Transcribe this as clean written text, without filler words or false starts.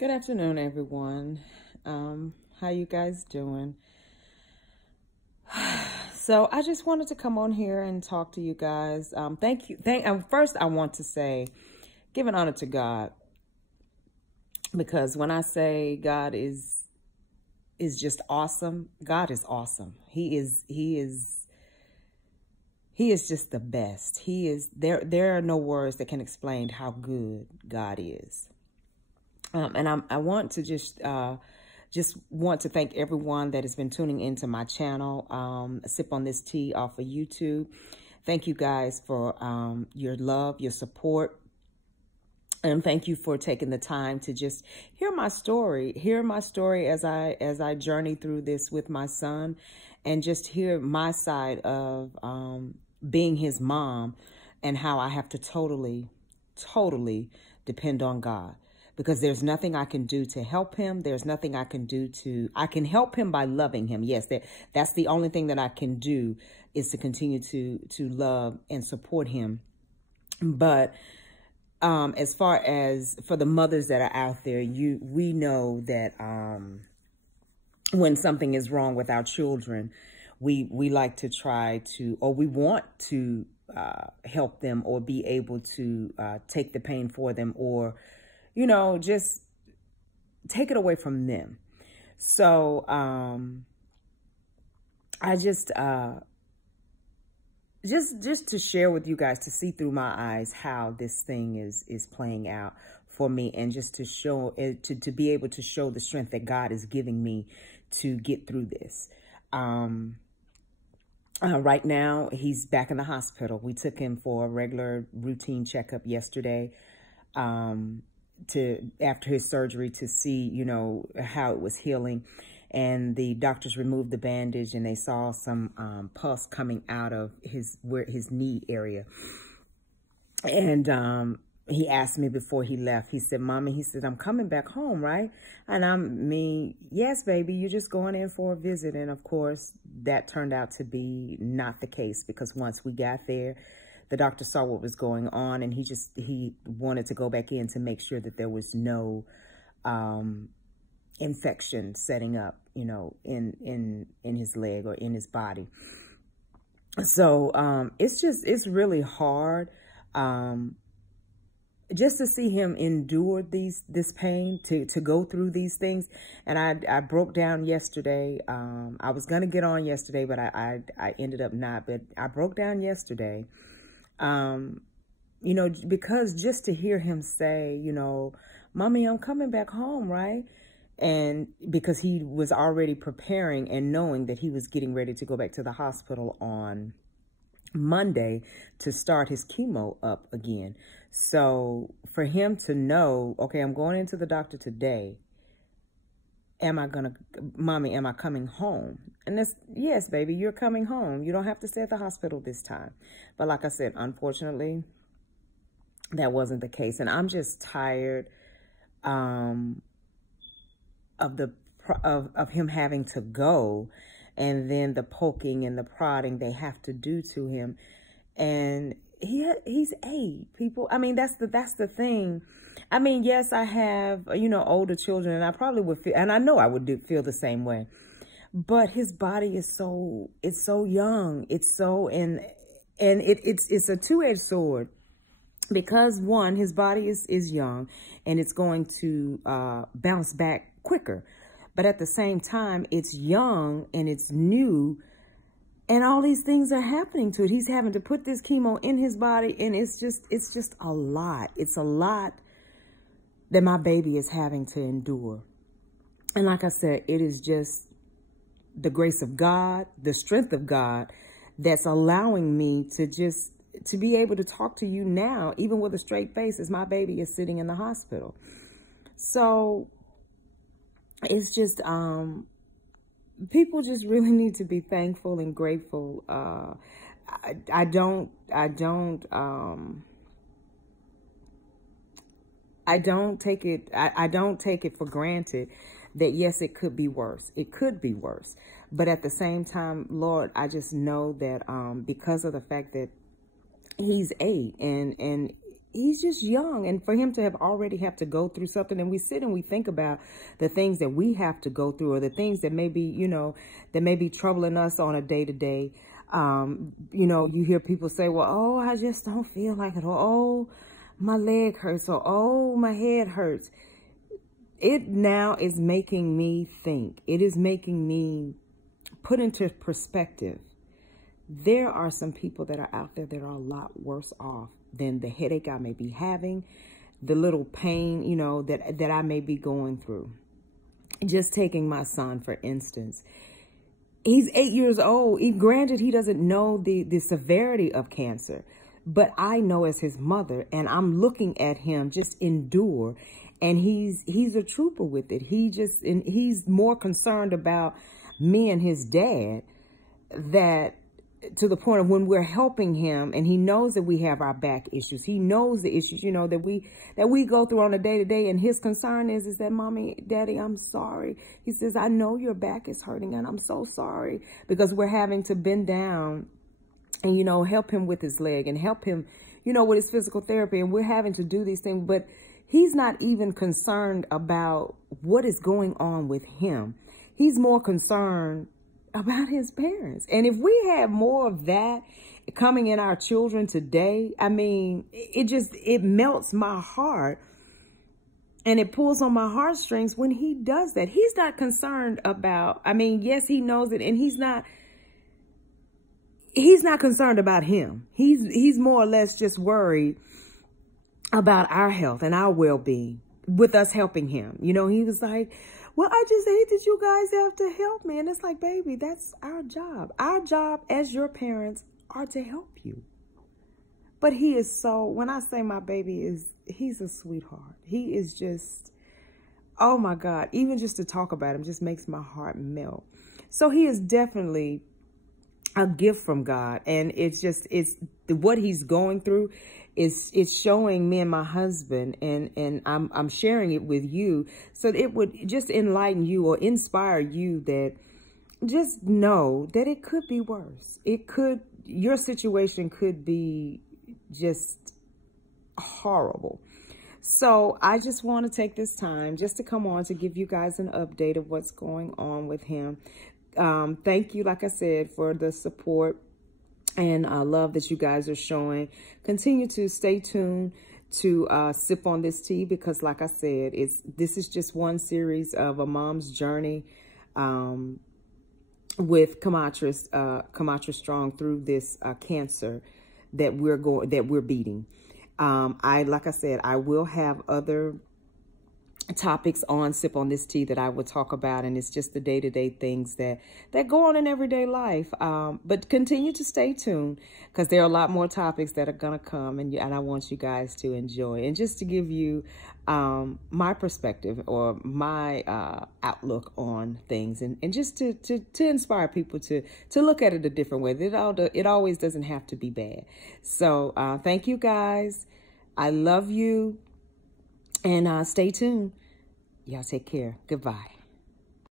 Good afternoon, everyone. How you guys doing? So I just wanted to come on here and talk to you guys. Thank you. First, I want to say, give an honor to God, because when I say God is just awesome, God is awesome. He is just the best. He is there. There are no words that can explain how good God is. And I want to just want to thank everyone that has been tuning into my channel, Sip on This Tea off of YouTube. Thank you guys for your love, your support. And thank you for taking the time to just hear my story as I journey through this with my son, and just hear my side of being his mom, and how I have to totally depend on God. Because there's nothing I can do to help him. There's nothing I can do I can help him by loving him. Yes, that's the only thing that I can do, is to continue to love and support him. But as far as for the mothers that are out there, we know that when something is wrong with our children, we like to try to, or we want to help them, or be able to take the pain for them, or just take it away from them. So I just to share with you guys, to see through my eyes how this thing is playing out for me, and just to show it, to be able to show the strength that God is giving me to get through this. Right now, he's back in the hospital. We took him for a regular routine checkup yesterday, after his surgery, to see, how it was healing. And the doctors removed the bandage, and they saw some pus coming out of his knee area. And he asked me before he left, he said, "Mommy," he said, "I'm coming back home, right?" And "Yes, baby, you're just going in for a visit." And of course, that turned out to be not the case, because once we got there, the doctor saw what was going on, and he wanted to go back in to make sure that there was no infection setting up, in his leg or in his body. So it's really hard just to see him endure this pain, to go through these things. And I broke down yesterday. I was gonna get on yesterday, but I ended up not. But I broke down yesterday. Because just to hear him say, "Mommy, I'm coming back home," right? And because he was already preparing and knowing that he was getting ready to go back to the hospital on Monday to start his chemo up again. So for him to know, okay, I'm going into the doctor today. Mommy, am I coming home? And that's, yes, baby, you're coming home. You don't have to stay at the hospital this time. But like I said, unfortunately, that wasn't the case. And I'm just tired of him having to go, and then the poking and the prodding they have to do to him. And he's 8, people. I mean, that's the thing. I mean, yes, I have, older children, and I probably would feel, and I know I would feel the same way. But his body is it's so young. It's so, and it's a two-edged sword, because one, his body is young, and it's going to bounce back quicker. But at the same time, it's young and it's new, and all these things are happening to it. He's having to put this chemo in his body, and it's just a lot. It's a lot that my baby is having to endure. And like I said, it is just the grace of God, the strength of God, that's allowing me to be able to talk to you now, even with a straight face, as my baby is sitting in the hospital. So it's just, people just really need to be thankful and grateful. I don't take it for granted that, yes, it could be worse. It could be worse. But at the same time, Lord, I just know that because of the fact that he's 8, and he's just young. And for him to have to go through something, and we sit and we think about the things that we have to go through, or the things that may be, you know, that may be troubling us on a day-to-day. You know, you hear people say, well, oh, I just don't feel like it. Or, oh, my leg hurts. Or, oh, my head hurts. It now is making me think. It is making me put into perspective. There are some people that are out there that are a lot worse off than the headache I may be having, the little pain, you know, that I may be going through. Just taking my son, for instance. He's 8 years old. Granted, he doesn't know the severity of cancer, but I know as his mother, and I'm looking at him just endure. And he's a trooper with it. He's more concerned about me and his dad, that to the point of when we're helping him, and he knows that we have our back issues. He knows the issues, you know, that we go through on a day-to-day. And his concern is that, Mommy, Daddy, I'm sorry. He says, I know your back is hurting, and I'm so sorry, because we're having to bend down and, you know, help him with his leg and help him, you know, with his physical therapy. And we're having to do these things, but he's not even concerned about what is going on with him. He's more concerned about his parents. And if we have more of that coming in our children today, I mean, it melts my heart, and it pulls on my heartstrings when he does that. He's not concerned about, I mean, yes, he knows it, and he's not concerned about him. He's more or less just worried about our health and our well-being with us helping him. You know, he was like, well, I just hate that you guys have to help me. And it's like, baby, that's our job. Our job as your parents are to help you. But he is so, when I say my baby he's a sweetheart. He is just, oh my God, even just to talk about him just makes my heart melt. So he is definitely a gift from God. And it's what he's going through it's showing me and my husband, and I'm sharing it with you so that it would just enlighten you or inspire you, that just know that it could be worse. Your situation could be just horrible. So I just want to take this time just to come on to give you guys an update of what's going on with him. Thank you, like I said, for the support and love that you guys are showing. Continue to stay tuned to Sip on This Tea, because like I said, this is just one series of a mom's journey with Carmartrus Strong through this cancer that we're beating. Like I said, I will have other topics on Sip on This Tea that I will talk about, and it's just the day-to-day things that go on in everyday life. But continue to stay tuned, because there are a lot more topics that are gonna come, and I want you guys to enjoy, and just to give you my perspective or my outlook on things, and just to inspire people to look at it a different way. It always doesn't have to be bad. So thank you guys. I love you, and stay tuned. Y'all take care. Goodbye.